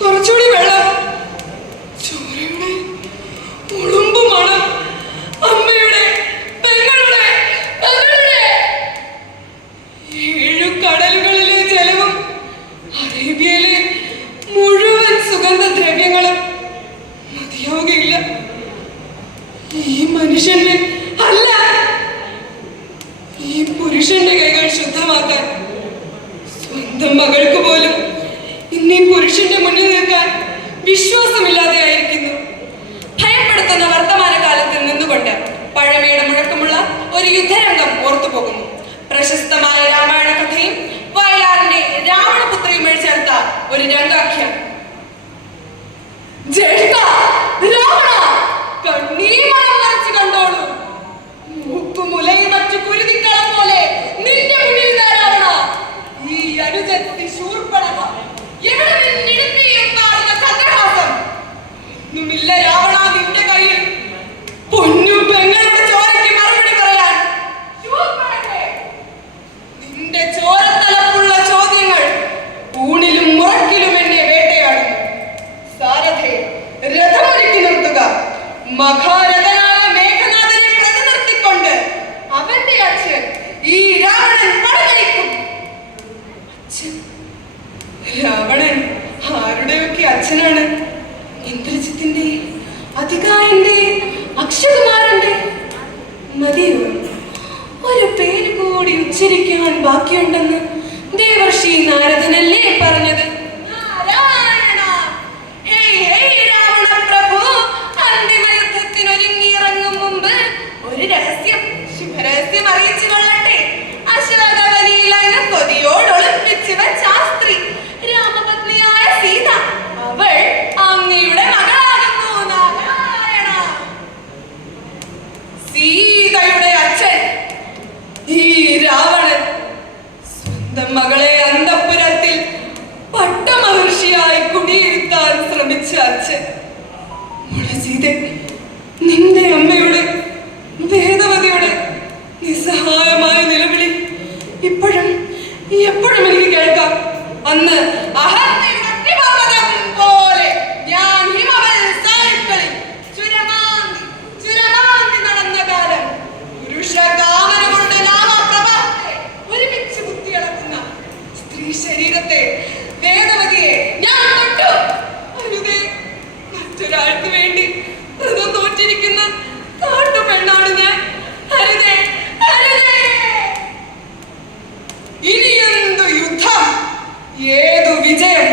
കുറച്ചുകൂടി വെള്ളം. ചോരയുടെ ഉളുമ്പുമാണ്. അമ്മയുടെ പെങ്ങളുടെ 7 കടലുകളിലെ ജലവും അറേബ്യയിലെ മുഴുവൻ സുഗന്ധദ്രവ്യങ്ങളും മതിയാവുകയില്ല ഈ മനുഷ്യന്റെ അല്ല ഈ പുരുഷന്റെ കൈകൾ ശുദ്ധമാക്കാൻ. സ്വന്തം മകൾക്ക് പോലും ഇന്നീ പുരുഷന്റെ മുന്നിൽ നിൽക്കാൻ വിശ്വാസമില്ലാതെയായിരിക്കുന്നു. ഭയപ്പെടുത്തുന്ന വർത്തമാനകാലത്തിൽ നിന്നുകൊണ്ട് പഴമയുടെ മുഴക്കമുള്ള ഒരു യുദ്ധരംഗം ഓർത്തു പോകുന്നു. പ്രശസ്തമായ രാമായണ കഥയും വയലാറിന്റെ രാവണപുത്രിയും എഴുചേർത്ത ഒരു രംഗാഖ്യാനം. ജ്യേഷ്ഠ രാവണ, കണ്ണീമണം നിറച്ച് കണ്ടോളൂ. മൂക്കുമുലയും മറ്റു കുരുതിക്കളം പോലെ നിന്റെ മുന്നിൽ രാവണ ഈ അനുജത്തി ശൂർപ്പണക. എവിടെ നിന്നിടുത്തിയും കാണുന്ന ചന്ദ്രഹാസം ഒന്നുമില്ല രാവണ നിന്റെ കയ്യിൽ. പൊന്നു പെങ്ങളുടെ ചോരയ്ക്ക് മറുപടി പറയാൻ നിന്റെ ചോരത്തലപ്പുള്ള ചോദ്യങ്ങൾ ഊണിലും മുറക്കിലും എന്നെ വേട്ടയാടുന്നു. സാരഥേ, രഥമൊരുക്കി നിർത്തുക. മഹാരഥനായ മേഘനാഥനെ പ്രതിനിർത്തിക്കൊണ്ട് അവന്റെ അച്ഛൻ ഈ രാവണൻ പടനയിക്കും. അച്ഛൻ? രാവണൻ ആരുടെയൊക്കെ അച്ഛനാണ്? ഇന്ദ്രജിത്തിന്റെ, അധികായന്റെ, അക്ഷകുമാരന്റെ? മതിയോ? ഒരു പേര് കൂടി ഉച്ചരിക്കാൻ ബാക്കിയുണ്ടെന്ന് ദേവർഷി നാരദനല്ലേ പറഞ്ഞത്? നാരായണ. രാവണ പ്രഭു അന്തിമ യുദ്ധത്തിനൊരുങ്ങിയിറങ്ങും മുമ്പ് ഒരു രഹസ്യം, ശുഭരഹസ്യം അറിയിച്ചു കൊള്ളട്ടെ. അശോകവനിയിൽ അങ്ങ് കൊതിയോട് ഒളിപ്പിച്ചു വെച്ച ശാസ്ത്രി രാമപത്നിയായ സീത, അവൾ അങ്ങയുടെ മകളാകുന്നു. നാരായണ. സീതയുടെ അച്ഛൻ ഈ രാവണൻ സ്വന്തം മകളെ അന്തഃപുരത്തിൽ പട്ടമഹർഷിയായി കുടിയിരുത്താൻ ശ്രമിച്ച അച്ഛൻ. സീതെ, നിന്റെ അമ്മയുടെ, വേദവതിയുടെ നിസ്സഹായമായ നിലവിളി ഇപ്പോഴും എപ്പോഴും എനിക്ക് കേൾക്കാം. അന്ന് പോലെ ഞാൻ ഹിമവത്സാരങ്ങളിൽ ചുരമാന്തി നടന്ന കാലം പുരുഷകാമനകളുടെ നാമപ്രഭാത്തെ ഒരുമിച്ച് കുത്തിയളക്കുന്ന സ്ത്രീ ശരീരത്തെ, വേദവതിയെ ഞാൻ തൊട്ടു. അരുതേ, മറ്റൊരാൾക്ക് വേണ്ടി വ്രതം തോറ്റിരിക്കുന്ന കാട്ടുപെണ്ണാണ് ഞാൻ. അരുതേ, അരുതേ. ഇനിയെന്തു യുദ്ധം, ഏതു വിജയം?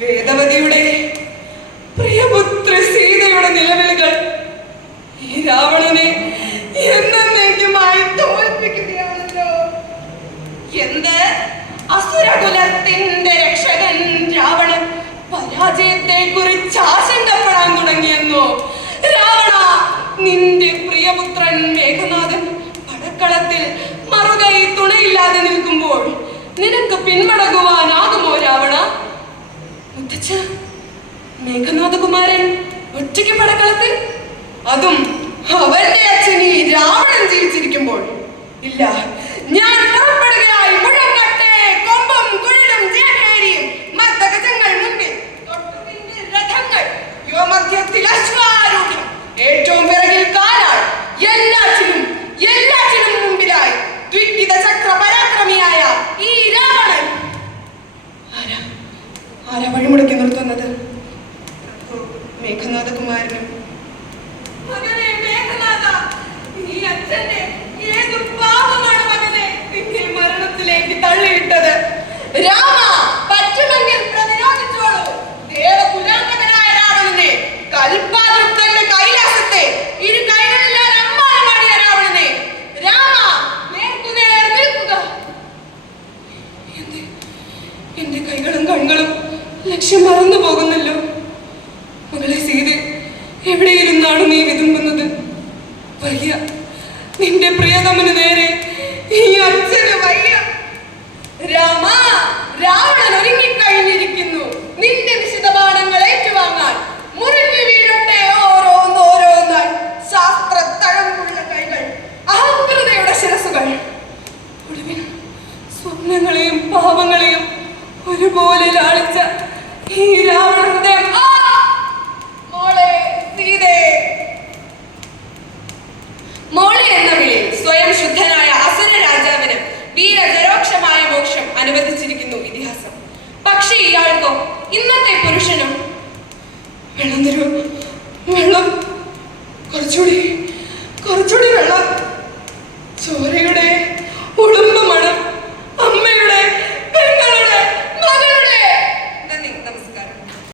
വേദവതിയുടെ പ്രിയപുത്രി സീതയുടെ നിലവിളികൾ ഈ രാവണനെ എന്നേക്കുമായി തോൽപ്പിക്കുകയാണല്ലോ. എന്ത്? അസുരകുലത്തിന്റെ രക്ഷകൻ രാവണൻ പരാജയത്തെ കുറിച്ച് ആശങ്കപ്പെടാൻ തുടങ്ങിയെന്നോ? രാവണ, നിന്റെ പ്രിയപുത്രൻ മേഘനാഥൻ പടക്കളത്തിൽ മറുകൈ തുണയില്ലാതെ നിൽക്കുമ്പോൾ നിനക്ക് പിന്മടങ്ങുവാനാകുമോ രാവണ? മുത്തച്ഛ, മേഘനാഥകുമാരൻ ഒറ്റയ്ക്ക് പടക്കളത്തിൽ, അതും അവന്റെ അച്ഛൻ ഈ രാവണൻ ജീവിച്ചിരിക്കുമ്പോൾ? ഇല്ല, ഞാൻ പുറപ്പെടുകയായി. മുഴങ്ങട്ടെ കൊമ്പും കുഴലും ജയഭേരിയും, മദ്ദഗജങ്ങൾ മുമ്പിൽ, തൊട്ടുപിന്നിൽ രഥങ്ങൾ, യോമധ്യത്തിൽ അശ്വാരൂഢം, ഏറ്റവും പിറകിൽ കാലാൾ, എല്ലാറ്റിനും മുമ്പിലായി ദ്വികിത ചക്ര പരാക്രമിയായ ഈ രാവണൻ. ആരാ വഴിമുടക്കി നിർത്തുന്നത്? മേഘനാഥകുമാരനും. മകനെ മേഘനാഥ, ഈ അച്ഛന്റെ ഏതു പാപമാണ് മകനെ നിന്നെ മരണത്തിലേക്ക് തള്ളിയിട്ടത്? രാമ, പറ്റുമെങ്കിൽ പ്രതിരോധിച്ചോളൂ. ദേവകുലാന്തകനായ രാവണനെ, കൽപ്പാതൃപ്തന്റെ കൈലാസത്തെ ഇരു കൈകളില്ലാതെ അമ്മാനമാടിയ രാവണനെ, രാമ നേർക്കുനേർ നിൽക്കുക. എന്റെ കൈകളും കണ്ണുകളും ലക്ഷ്യം മറന്നു പോകുന്നല്ലോ. മകളെ സീതെ, എവിടെയിരുന്നാണ് നീ വിതുമ്പുന്നത്? വയ്യ, നിന്റെ പ്രിയതമന് നേരെ ഈ അച്ഛന് വയ്യ. രാമ, രാവണൻ ഒരുങ്ങിക്കഴിഞ്ഞിരിക്കുന്നു നിന്റെ നിശിതപാഠങ്ങൾ ഏറ്റുവാങ്ങാൻ. മുറിഞ്ഞു വീഴട്ടെ ഓരോന്നോരോന്നായി ശാസ്ത്രത്തഴമ്പുള്ള കൈകൾ, അഹംകൃതയുടെ ശിരസുകൾ. ഒടുവിൽ സ്വപ്നങ്ങളെയും പാപങ്ങളെയും ഒരുപോലെ പോലെ ലാളിച്ച ഈ രാവണ ഹൃദയം. മോളെ സീതേ. മോളെ എന്ന വിളിയിൽ സ്വയം ശുദ്ധനായ അസുര രാജാവിന് വീരജരോക്ഷമായ മോക്ഷം അനുവദിച്ചിരിക്കുന്നു ഇതിഹാസം. പക്ഷേ ഇയാൾക്കോ, ഇന്നത്തെ പുരുഷനും, വെള്ളം തരൂ, വെള്ളം, കുറച്ചുകൂടി വെള്ളം.